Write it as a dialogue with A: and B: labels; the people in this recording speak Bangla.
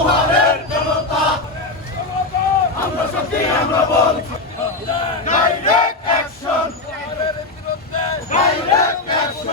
A: উহাদের জনতা আমরা শক্তি আমরা বল। Direct action direct action